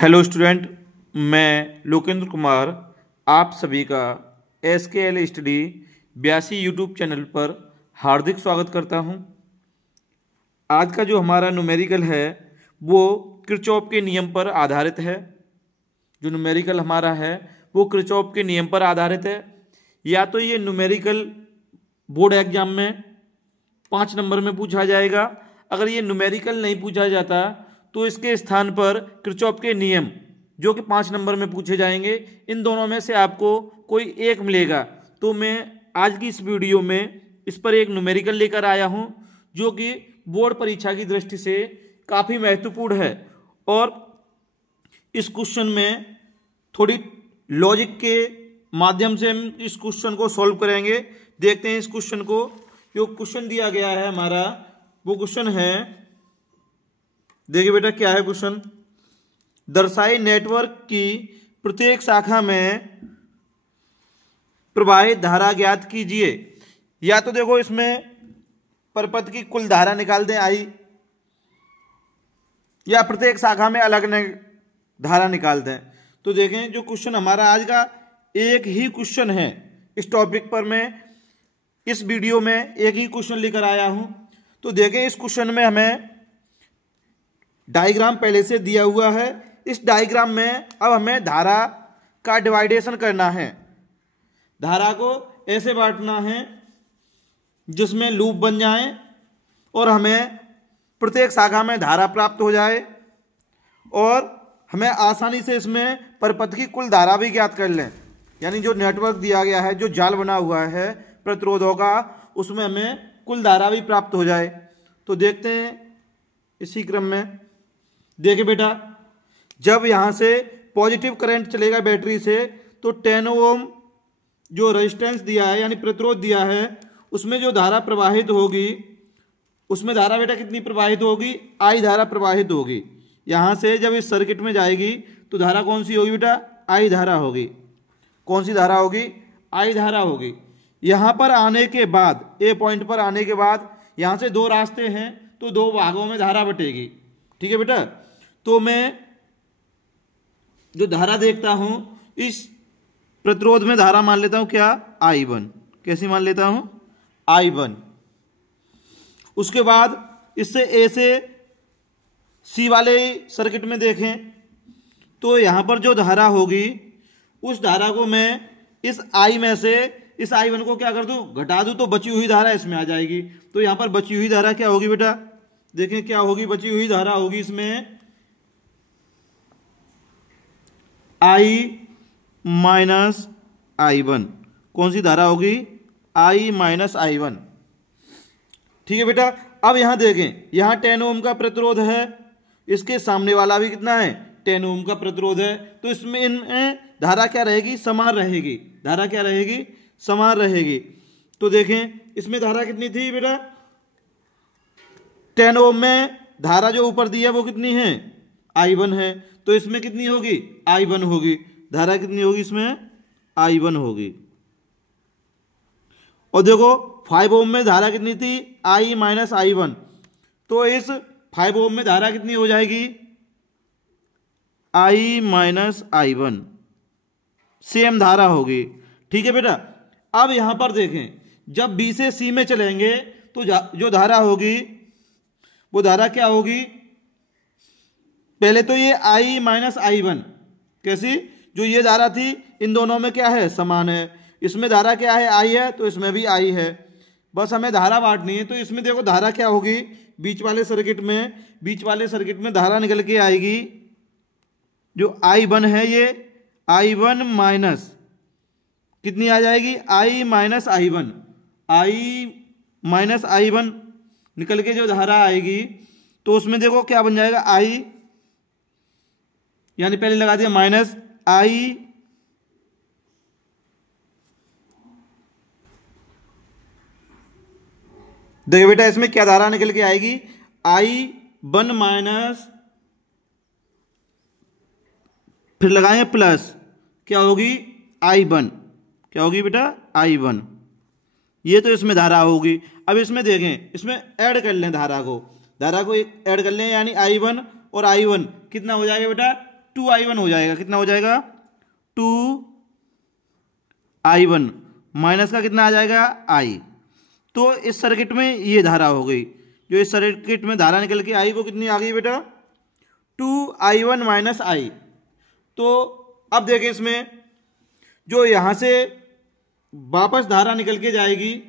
Hello student, मैं लोकेंद्र कुमार आप सभी का SKL स्टडी 82 यूट्यूब चैनल पर हार्दिक स्वागत करता हूं। आज का जो हमारा न्यूमेरिकल है वो किरचॉफ के नियम पर आधारित है। जो न्यूमेरिकल हमारा है वो किरचॉफ के नियम पर आधारित है। या तो ये न्यूमेरिकल बोर्ड एग्जाम में 5 नंबर में पूछा जाएगा। अगर ये न्यूमेरिकल नहीं पूछा जाता तो इसके स्थान पर किरचॉफ के नियम जो कि 5 नंबर में पूछे जाएंगे, इन दोनों में से आपको कोई एक मिलेगा। तो मैं आज की इस वीडियो में इस पर एक न्यूमेरिकल लेकर आया हूं जो कि बोर्ड परीक्षा की दृष्टि से काफ़ी महत्वपूर्ण है। और इस क्वेश्चन में थोड़ी लॉजिक के माध्यम से हम इस क्वेश्चन को सॉल्व करेंगे। देखते हैं इस क्वेश्चन को। जो क्वेश्चन दिया गया है हमारा वो क्वेश्चन है, देखिए बेटा क्या है क्वेश्चन। दर्शाई नेटवर्क की प्रत्येक शाखा में प्रवाहित धारा ज्ञात कीजिए। या तो देखो इसमें परपथ की कुल धारा निकाल दें आई, या प्रत्येक शाखा में अलग धारा निकाल दें। तो देखें जो क्वेश्चन हमारा आज का एक ही क्वेश्चन है इस टॉपिक पर। मैं इस वीडियो में एक ही क्वेश्चन लेकर आया हूं। तो देखें इस क्वेश्चन में हमें डायग्राम पहले से दिया हुआ है। इस डायग्राम में अब हमें धारा का डिवाइडेशन करना है। धारा को ऐसे बांटना है जिसमें लूप बन जाए और हमें प्रत्येक शाखा में धारा प्राप्त हो जाए, और हमें आसानी से इसमें परपथ की कुल धारा भी ज्ञात कर लें। यानी जो नेटवर्क दिया गया है, जो जाल बना हुआ है प्रतिरोधों का, उसमें हमें कुल धारा भी प्राप्त हो जाए। तो देखते हैं इसी क्रम में। देखिए बेटा, जब यहाँ से पॉजिटिव करंट चलेगा बैटरी से तो 10 ओम जो रेजिस्टेंस दिया है यानी प्रतिरोध दिया है उसमें जो धारा प्रवाहित होगी, उसमें धारा बेटा कितनी प्रवाहित होगी? आई धारा प्रवाहित होगी। यहाँ से जब इस सर्किट में जाएगी तो धारा कौन सी होगी बेटा? आई धारा होगी। कौन सी धारा होगी? आई धारा होगी। यहाँ पर आने के बाद, ए पॉइंट पर आने के बाद यहाँ से दो रास्ते हैं तो दो भागों में धारा बटेगी। ठीक है बेटा। तो मैं जो धारा देखता हूं इस प्रतिरोध में धारा मान लेता हूं क्या? I1। कैसी मान लेता हूं? I1। उसके बाद इससे ए से सी वाले सर्किट में देखें तो यहां पर जो धारा होगी उस धारा को मैं इस I में से इस I1 को क्या कर दूं? घटा दूं, तो बची हुई धारा इसमें आ जाएगी। तो यहां पर बची हुई धारा क्या होगी बेटा? देखें क्या होगी। बची हुई धारा होगी इसमें I माइनस I1। कौन सी धारा होगी? I minus I1। ठीक है बेटा। अब यहां देखें, यहां 10 ओम का प्रतिरोध है, इसके सामने वाला भी कितना है? 10 ओम का प्रतिरोध है। तो इसमें इनमें धारा क्या रहेगी? समान रहेगी। धारा क्या रहेगी? समान रहेगी। तो देखें इसमें धारा कितनी थी बेटा? 10 ओम में धारा जो ऊपर दी है वो कितनी है? I1 है। तो इसमें कितनी होगी? I1 होगी। धारा कितनी होगी इसमें? I1 होगी। और देखो 5 ओम में धारा कितनी थी? I minus I1। तो इस 5 ओम में धारा कितनी हो जाएगी? I minus I1। सेम धारा होगी। ठीक है बेटा। अब यहां पर देखें, जब B से C में चलेंगे तो जो धारा होगी वो धारा क्या होगी? पहले तो ये I माइनस I1 कैसी? जो ये धारा थी इन दोनों में क्या है? समान है। इसमें धारा क्या है? I है, तो इसमें भी I है। बस हमें धारा बांटनी है। तो इसमें देखो धारा क्या होगी? बीच वाले सर्किट में धारा निकल के आएगी। जो I1 है ये I1 माइनस कितनी आ जाएगी? I minus I1। I minus I1 निकल के जो धारा आएगी तो उसमें देखो क्या बन जाएगा? I यानी पहले लगा दिया माइनस I देखिए बेटा इसमें क्या धारा निकल के आएगी? I1 माइनस, फिर लगाएं प्लस, क्या होगी? I1। क्या होगी बेटा? I1। ये तो इसमें धारा होगी। अब इसमें देखें, इसमें ऐड कर लें धारा को एक ऐड कर लें, यानी I1 और I1 कितना हो जाएगा बेटा? 2i1 हो जाएगा। कितना हो जाएगा? 2i1 माइनस का कितना आ जाएगा? i। तो इस सर्किट में ये धारा हो गई, जो इस सर्किट में धारा निकल के आई वो कितनी आ गई बेटा? 2i1 minus i। तो अब देखें इसमें जो यहां से वापस धारा निकल के जाएगी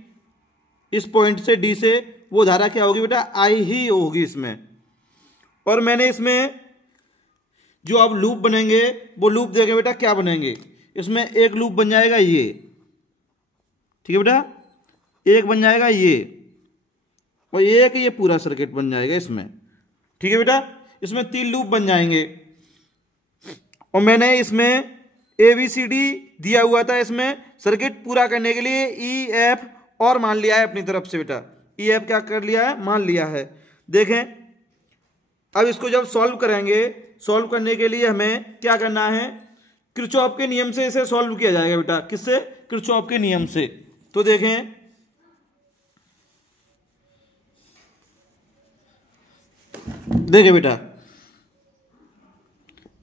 इस पॉइंट से डी से, वो धारा क्या होगी बेटा? i ही होगी इसमें। और मैंने इसमें जो अब लूप बनेंगे वो लूप देखें बेटा क्या बनेंगे। इसमें एक लूप बन जाएगा ये, ठीक है बेटा, एक बन जाएगा ये, और एक ये पूरा सर्किट बन जाएगा इसमें, ठीक है बेटा। इसमें 3 लूप बन जाएंगे। और मैंने इसमें ABCD दिया हुआ था, इसमें सर्किट पूरा करने के लिए EF और मान लिया है अपनी तरफ से बेटा। EF क्या कर लिया है? मान लिया है। देखें अब इसको जब सॉल्व करेंगे, सॉल्व करने के लिए हमें क्या करना है? किरचॉफ के नियम से इसे सॉल्व किया जाएगा बेटा। किससे? किरचॉफ के नियम से। तो देखें बेटा,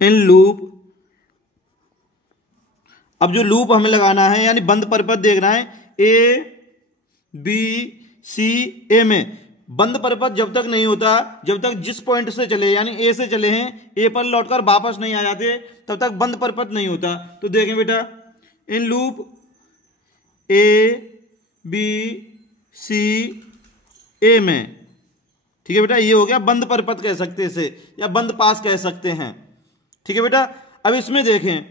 इन लूप, अब जो लूप हमें लगाना है यानी बंद परिपथ देखना है ABCA में। बंद परिपथ जब तक नहीं होता, जब तक जिस पॉइंट से चले यानी ए से चले हैं, ए पर लौटकर वापस नहीं आ जाते, तब तक बंद परिपथ नहीं होता। तो देखें बेटा, इन लूप ABCA में, ठीक है बेटा, ये हो गया बंद परिपथ कह सकते हैं इसे, या बंद पास कह सकते हैं, ठीक है बेटा। अब इसमें देखें,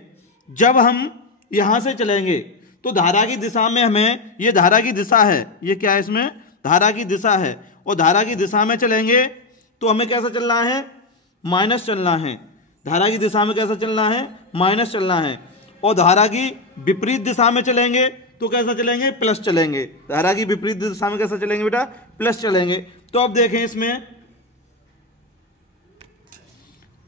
जब हम यहां से चलेंगे तो धारा की दिशा में हमें, ये धारा की दिशा है, ये क्या है? इसमें धारा की दिशा है। और धारा की दिशा में चलेंगे तो हमें कैसा चलना है? माइनस चलना है। धारा की दिशा में कैसा चलना है? माइनस चलना है। और धारा की विपरीत दिशा में चलेंगे तो कैसा चलेंगे? प्लस चलेंगे। धारा की विपरीत दिशा में कैसा चलेंगे बेटा? प्लस चलेंगे। तो अब देखें इसमें,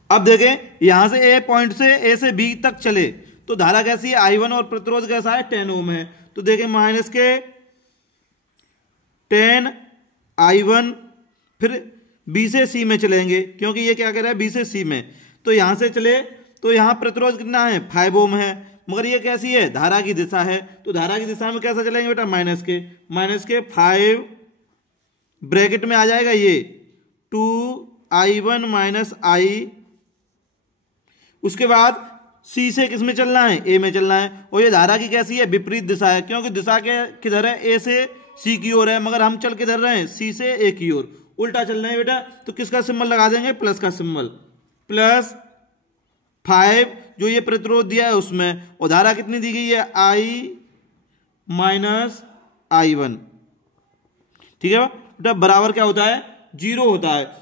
अब देखें यहां से ए पॉइंट से ए से बी तक चले तो धारा कैसी है? I1 और प्रतिरोध कैसा है? 10 ओम है। तो देखें माइनस के 10i1, फिर बी से सी में चलेंगे क्योंकि ये क्या कह रहा है? बी से सी में। तो यहां से चले तो यहां प्रतिरोध कितना है? 5 ओम है, मगर ये कैसी है? धारा की दिशा है। तो धारा की दिशा में कैसा चलेंगे बेटा? माइनस के 5 ब्रैकेट में आ जाएगा ये 2i1 माइनस i। उसके बाद सी से किस में चलना है? ए में चलना है। और ये धारा की कैसी है? विपरीत दिशा है, क्योंकि दिशा के किधर है? ए से सी की ओर है, मगर हम चल किधर रहे हैं? सी से ए की ओर, उल्टा चल रहे हैं बेटा। तो किसका सिंबल लगा देंगे? प्लस का सिंबल। प्लस 5 जो ये प्रतिरोध दिया है उसमें, और धारा कितनी दी गई है? I माइनस I1, ठीक है बेटा, बराबर क्या होता है? 0 होता है।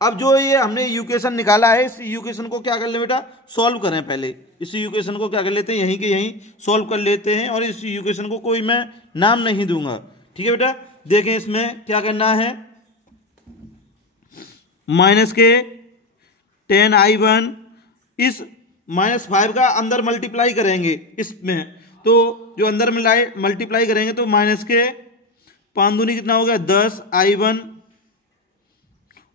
अब जो ये हमने इक्वेशन निकाला है, इस इक्वेशन को क्या कर ले बेटा? सॉल्व करें पहले। इस इक्वेशन को क्या कर लेते हैं? यहीं के यहीं सॉल्व कर लेते हैं। और इस इक्वेशन को कोई मैं नाम नहीं दूंगा, ठीक है बेटा। देखें इसमें क्या करना है, माइनस के 10i1 इस -5 का अंदर मल्टीप्लाई करेंगे इसमें, तो जो अंदर में मल्टीप्लाई करेंगे तो माइनस के 5 दूनी कितना हो गया? 10i1,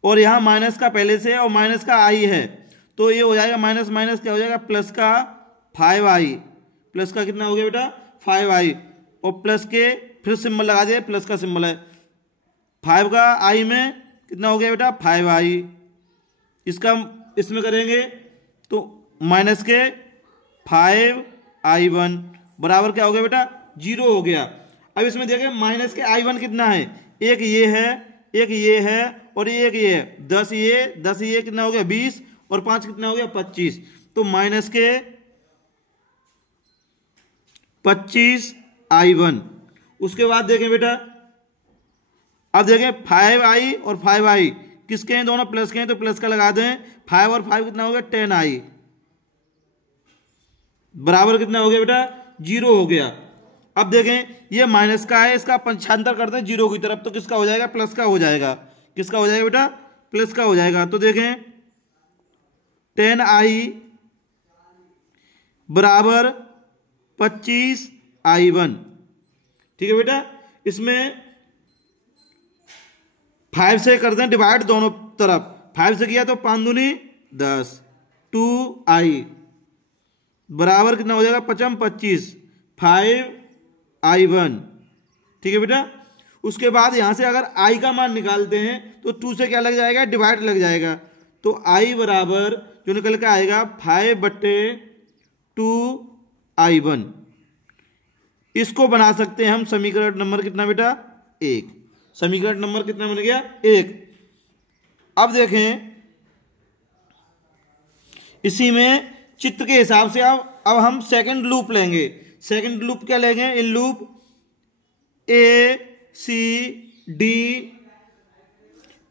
और यहाँ माइनस का पहले से और माइनस का i है, तो ये हो जाएगा माइनस माइनस क्या हो जाएगा? प्लस का 5i। प्लस का कितना हो गया बेटा? 5i, और प्लस के फिर सिंबल लगा दिया, प्लस का सिंबल है। 5 का i में कितना हो गया बेटा? 5i। इसका इसमें करेंगे तो माइनस के 5i1 बराबर क्या हो गया बेटा? 0 हो गया। अब इसमें देखें माइनस के i1 कितना है? एक ये है, एक ये है, और एक ये है। 10 ये कितना हो गया? 20, और 5 कितना हो गया? 25। तो माइनस के 25i1। उसके बाद देखें बेटा, अब देखें 5i और 5i किसके हैं? दोनों प्लस के हैं, तो प्लस का लगा दें। 5 और 5 कितना हो गया? 10i बराबर कितना हो गया बेटा? 0 हो गया। अब देखें ये माइनस का है, इसका पंचांतर करते हैं 0 की तरफ, तो किसका हो जाएगा? प्लस का हो जाएगा। किसका हो जाएगा बेटा? प्लस का हो जाएगा। तो देखें 10i बराबर 25i1, ठीक है बेटा। इसमें 5 से करते हैं डिवाइड दोनों तरफ। 5 से किया तो 5 दूनी 10, 2i बराबर कितना हो जाएगा, 5 25, 5i1। ठीक है बेटा। उसके बाद यहां से अगर i का मान निकालते हैं तो 2 से क्या लग जाएगा, डिवाइड लग जाएगा। तो i बराबर जो निकल के आएगा 5/2i1। इसको बना सकते हैं हम समीकरण नंबर कितना बेटा, 1। समीकरण नंबर कितना बन गया, 1। अब देखें इसी में चित्र के हिसाब से अब हम सेकंड लूप लेंगे। सेकंड लूप क्या लेंगे, in loop A C D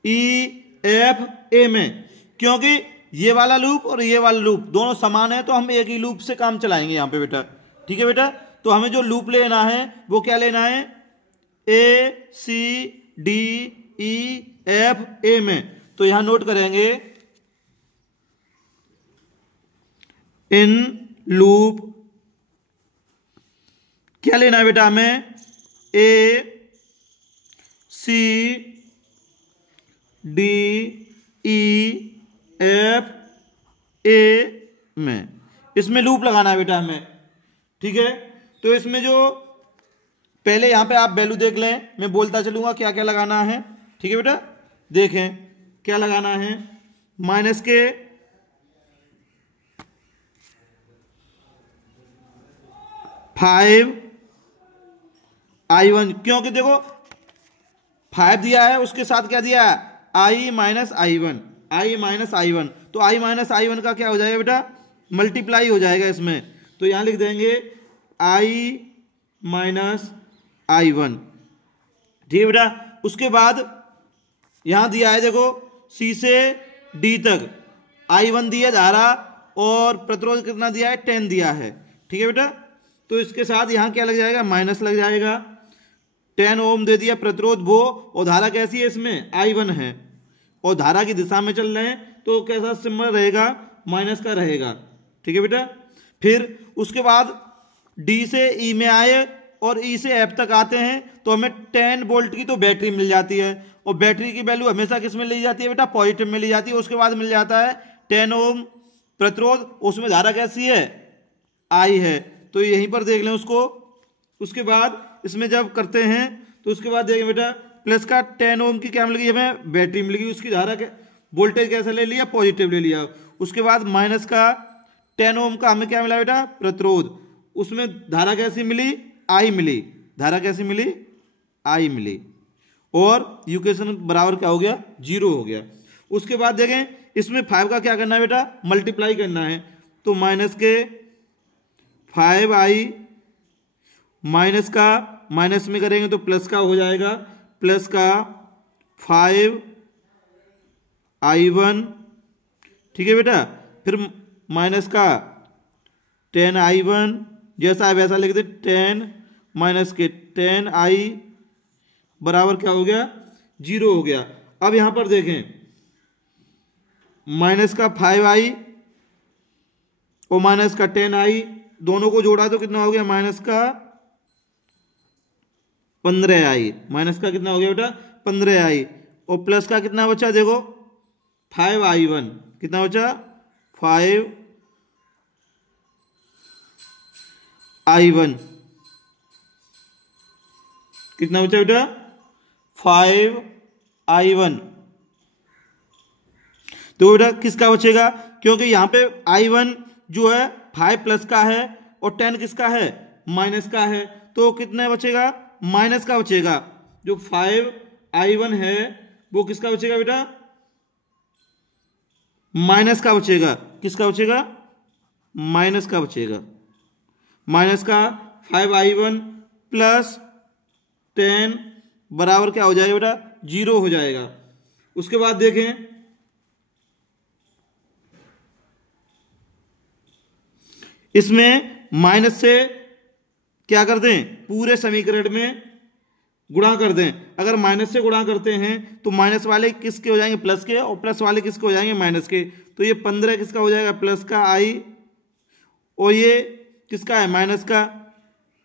E F A में, क्योंकि ये वाला लूप और ये वाला लूप दोनों समान है तो हम एक ही लूप से काम चलाएंगे यहाँ पे बेटा। ठीक है बेटा। तो हमें जो लूप लेना है वो क्या लेना है, A C D E F A में। तो यहां नोट करेंगे इन लूप क्या लेना है बेटा हमें, A C D E F A में, इसमें लूप लगाना है बेटा हमें। ठीक है। तो इसमें जो पहले यहां पे आप वैल्यू देख लें, मैं बोलता चलूंगा क्या क्या लगाना है। ठीक है बेटा। देखें क्या लगाना है, माइनस के I1, क्योंकि देखो 5 दिया है, उसके साथ क्या दिया है, i minus I1, i minus I1। तो i माइनस I1 का क्या हो जाएगा बेटा, मल्टीप्लाई हो जाएगा इसमें। तो यहां लिख देंगे i माइनस I1। ठीक है बेटा। उसके बाद यहां दिया है देखो C से D तक I1 दिया धारा और प्रतिरोध कितना दिया है, 10 दिया है। ठीक है बेटा। तो इसके साथ यहां क्या लग जाएगा, माइनस लग जाएगा। 10 ओम दे दिया प्रतिरोध वो, और धारा कैसी है इसमें, I1 है, और धारा की दिशा में चल रहे हैं तो कैसा सिंबल रहेगा, माइनस का रहेगा। ठीक है बेटा। फिर उसके बाद D से E में आए और E से F तक आते हैं तो हमें 10 वोल्ट की तो बैटरी मिल जाती है, और बैटरी की वैल्यू हमेशा किस में ली जाती है बेटा, पॉजिटिव में ली जाती है। उसके बाद मिल जाता है 10 ओम प्रतिरोध, उसमें धारा कैसी है, I है। तो यहीं पर देख लें उसको। उसके बाद इसमें जब करते हैं तो उसके बाद देखें बेटा, प्लस का 10 ओम की क्या मिल गई हमें, बैटरी मिल गई, उसकी धारा वोल्टेज कैसा ले लिया, पॉजिटिव ले लिया। उसके बाद माइनस का 10 ओम का हमें क्या मिला बेटा, प्रतिरोध, उसमें धारा कैसी मिली, I मिली। धारा कैसी मिली, I मिली, और इक्वेशन बराबर क्या हो गया, 0 हो गया। उसके बाद देखें इसमें 5 का क्या करना है बेटा, मल्टीप्लाई करना है। तो माइनस के 5i माइनस का माइनस में करेंगे तो प्लस का हो जाएगा, प्लस का 5i1। ठीक है बेटा। फिर माइनस का 10i1, जैसा है वैसा लिख दे, 10 माइनस के 10i बराबर क्या हो गया, 0 हो गया। अब यहां पर देखें माइनस का 5i और माइनस का 10i दोनों को जोड़ा तो कितना हो गया, माइनस का 15i। माइनस का कितना हो गया बेटा, 15i, और प्लस का कितना बचा, देखो 5i1, कितना बचा, 5i1, कितना बचा बेटा, 5i1। तो बेटा किसका बचेगा, क्योंकि यहां पे I1 जो है 5 प्लस का है और 10 किसका है, माइनस का है। तो कितना बचेगा, माइनस का बचेगा। जो 5i1 है वो किसका बचेगा बेटा, माइनस का बचेगा। किसका बचेगा, माइनस का बचेगा। माइनस का 5i1 प्लस 10 बराबर क्या हो जाएगा बेटा, 0 हो जाएगा। उसके बाद देखें इसमें माइनस से क्या कर दें, पूरे समीकरण में गुणा कर दें। अगर माइनस से गुणा करते हैं तो माइनस वाले किसके हो जाएंगे, प्लस के, और प्लस वाले किसके हो जाएंगे, माइनस के। तो ये 15 किसका हो जाएगा, प्लस का I, और ये किसका है, माइनस का।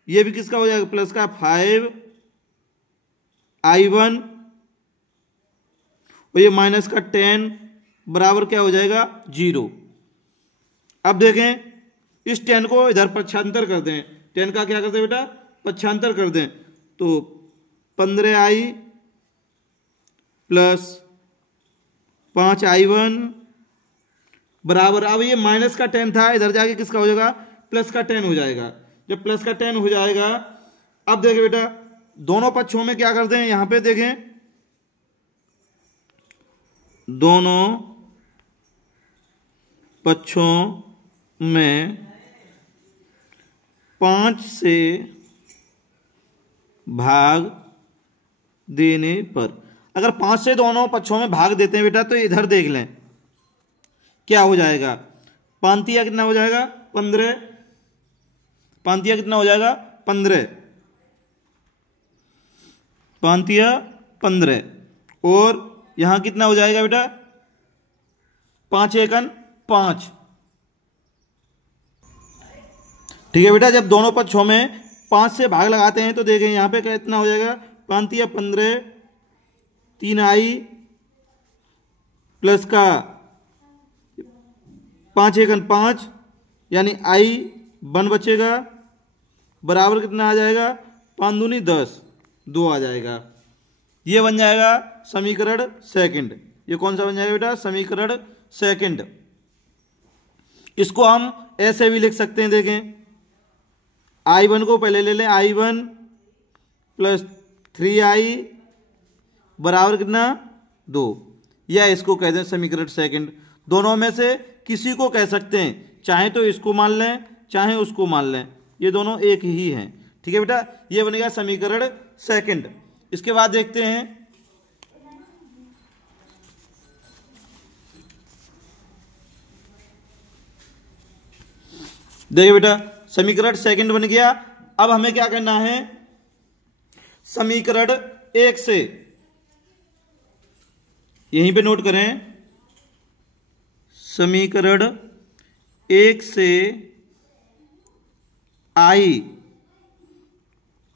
ये भी किसका हो जाएगा, प्लस का 5i1, और ये माइनस का 10 बराबर क्या हो जाएगा, 0। अब देखें इस 10 को इधर पक्षांतर कर दें, 10 का क्या करते हैं बेटा, पक्षांतर कर दें, तो 15i प्लस 5i1 बराबर, अब ये माइनस का 10 था, इधर जाके किसका हो जाएगा, प्लस का 10 हो जाएगा। जब प्लस का 10 हो जाएगा, अब देखें बेटा दोनों पक्षों में क्या करते हैं, यहां पे देखें दोनों पक्षों में 5 से भाग देने पर, अगर 5 से दोनों पक्षों में भाग देते हैं बेटा, तो इधर देख लें क्या हो जाएगा, 5 तिया कितना हो जाएगा 15, 5 तिया कितना हो जाएगा 15, 5 तिया 15, और यहां कितना हो जाएगा बेटा 5 एकन 5। ठीक है बेटा, जब दोनों पक्षों में 5 से भाग लगाते हैं तो देखें यहां पे कितना हो जाएगा, 5 तिया 15, 3i प्लस का 5 एकन 5, यानी i1 बचेगा, बराबर कितना आ जाएगा, 5 दूनी 10, 2 आ जाएगा। ये बन जाएगा समीकरण सेकंड। ये कौन सा बन जाएगा बेटा, समीकरण सेकंड। इसको हम ऐसे भी लिख सकते हैं, देखें i1 को पहले ले लें, i1 प्लस 3i बराबर कितना 2, या इसको कहते हैं समीकरण सेकंड। दोनों में से किसी को कह सकते हैं, चाहे तो इसको मान लें चाहे उसको मान लें, ये दोनों एक ही हैं। ठीक है बेटा, ये बनेगा समीकरण सेकंड। इसके बाद देखते हैं देखिए बेटा समीकरण सेकंड बन गया। अब हमें क्या करना है, समीकरण 1 से, यहीं पे नोट करें, समीकरण 1 से i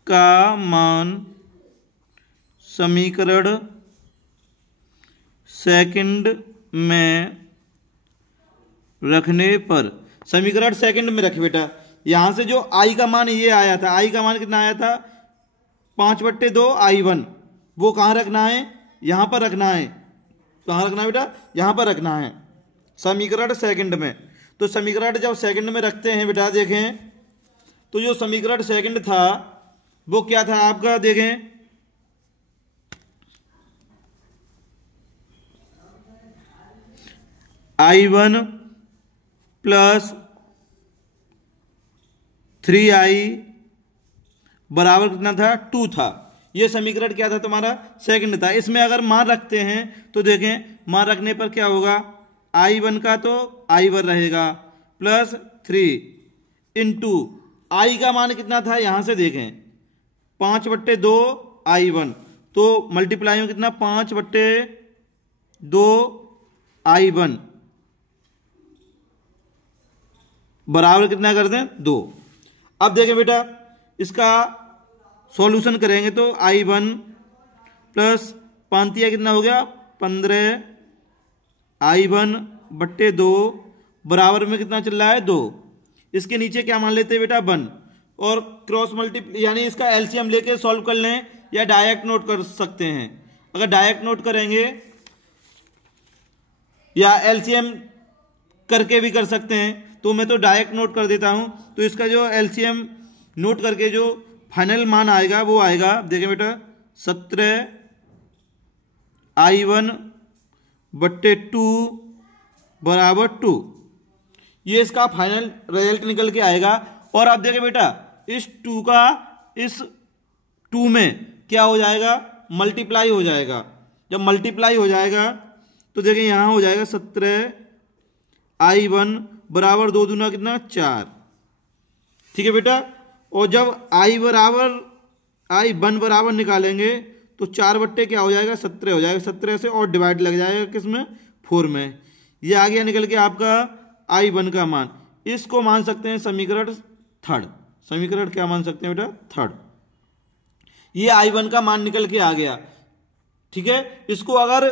का मान समीकरण सेकंड में रखने पर, समीकरण सेकंड में रखे बेटा, यहां से जो i का मान ये आया था, i का मान कितना आया था 5/2 i1, वो कहां रखना है, यहां पर रखना है। कहां रखना है बेटा, यहां पर रखना है समीकरण सेकंड में। तो समीकरण जब सेकंड में रखते हैं बेटा, देखें तो जो समीकरण सेकंड था वो क्या था आपका, देखें i1 प्लस 3i बराबर कितना था 2 था। यह समीकरण क्या था तुम्हारा, सेकंड था। इसमें अगर मान रखते हैं तो देखें, मान रखने पर क्या होगा, i1 का तो i1 रहेगा प्लस 3 इंटू i का मान कितना था, यहां से देखें 5/2 i1, तो मल्टीप्लाई में कितना 5/2 i1 बराबर कितना कर दें 2। अब देखें बेटा इसका सॉल्यूशन करेंगे तो i1 प्लस 5 कितना हो गया 15 i1/2 बराबर में कितना चल रहा है 2। इसके नीचे क्या मान लेते हैं बेटा 1, और क्रॉस मल्टीप्लाई यानी इसका एलसीएम लेके सॉल्व कर लें, या डायरेक्ट नोट कर सकते हैं। अगर डायरेक्ट नोट करेंगे या एलसीएम करके भी कर सकते हैं, तो मैं तो डायरेक्ट नोट कर देता हूं। तो इसका जो एलसीएम नोट करके जो फाइनल मान आएगा वो आएगा, देखें बेटा 17 i1/2 बराबर 2। ये इसका फाइनल रिजल्ट निकल के आएगा। और आप देखें बेटा इस 2 का इस 2 में क्या हो जाएगा, मल्टीप्लाई हो जाएगा। जब मल्टीप्लाई हो जाएगा तो देखें यहां हो जाएगा 17 i1 बराबर 2 दूना कितना 4। ठीक है बेटा, और जब i1 बराबर निकालेंगे तो 4 क्या हो जाएगा 17 हो जाएगा, 17 से और डिवाइड लग जाएगा किसमें 4 में। ये आ गया निकल के आपका i1 का मान। इसको मान सकते हैं समीकरण थर्ड। समीकरण क्या मान सकते हैं बेटा थर्ड। ये i1 का मान निकल के आ गया। ठीक है, इसको अगर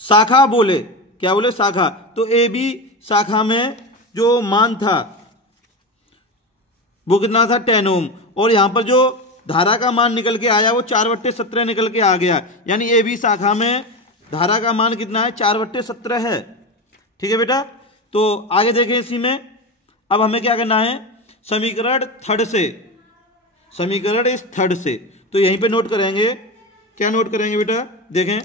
शाखा बोले क्या बोले, शाखा। तो ए बी शाखा में जो मान था वो कितना था, 10 ओम। और यहां पर जो धारा का मान निकल के आया वो 4/17 निकल के आ गया। यानी ए बी शाखा में धारा का मान कितना है, 4/17 है। ठीक है बेटा। तो आगे देखें इसी में। अब हमें क्या करना है, समीकरण थर्ड से, समीकरण इस थर्ड से, तो यहीं पे नोट करेंगे। क्या नोट करेंगे बेटा, देखें,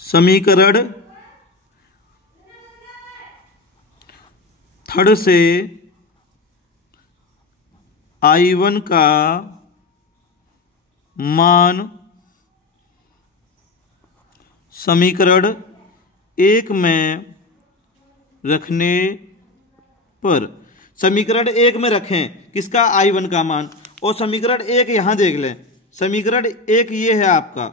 समीकरण थर्ड से I1 का मान समीकरण 1 में रखने पर, समीकरण 1 में रखें किसका, I1 का मान। और समीकरण 1 यहां देख लें, समीकरण 1 ये है आपका,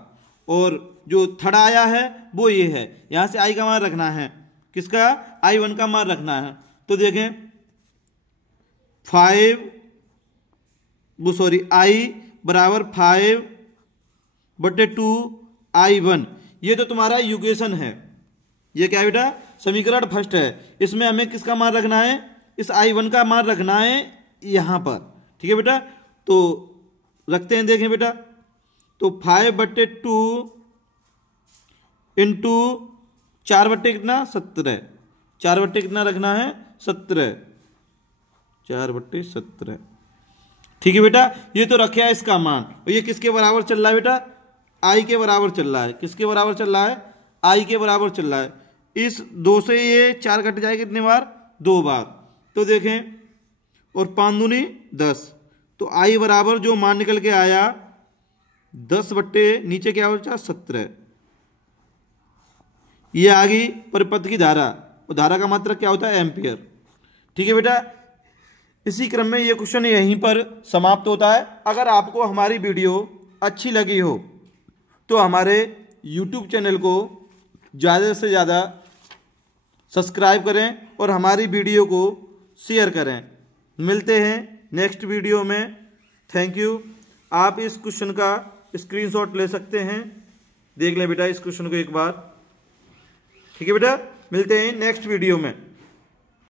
और जो थर्ड आया है वो ये है। यहां से I का मान रखना है, किसका, I1 का मान रखना है। तो देखें 5 I बराबर 5/2 I1, ये तो तुम्हारा इक्वेशन है। ये क्या है बेटा, समीकरण फर्स्ट है। इसमें हमें किसका मान रखना है, इस I1 का मान रखना है यहां पर। ठीक है बेटा। तो रखते हैं, देखें बेटा, तो 5/2 इंटू 4/, कितना, 17, 4/ कितना रखना है, 17, 4/17। ठीक है बेटा। ये तो रखे है इसका मान, और ये किसके बराबर चल रहा है बेटा, I के बराबर चल रहा है। किसके बराबर चल रहा है, I के बराबर चल रहा है। इस 2 से ये 4 कट जाए कितने बार, 2 बार। तो देखें, और 5 दूनी 10, तो I बराबर जो मान निकल के आया 10/ नीचे क्या बचा, 17। ये आ गई परिपथ की धारा, और धारा का मात्रक क्या होता है, एम्पियर। ठीक है बेटा। इसी क्रम में ये क्वेश्चन यहीं पर समाप्त होता है। अगर आपको हमारी वीडियो अच्छी लगी हो तो हमारे YouTube चैनल को ज़्यादा से ज़्यादा सब्सक्राइब करें और हमारी वीडियो को शेयर करें। मिलते हैं नेक्स्ट वीडियो में। Thank you. आप इस क्वेश्चन का स्क्रीनशॉट ले सकते हैं, देख लें बेटा इस क्वेश्चन को एक बार। ठीक है बेटा, मिलते हैं नेक्स्ट वीडियो में।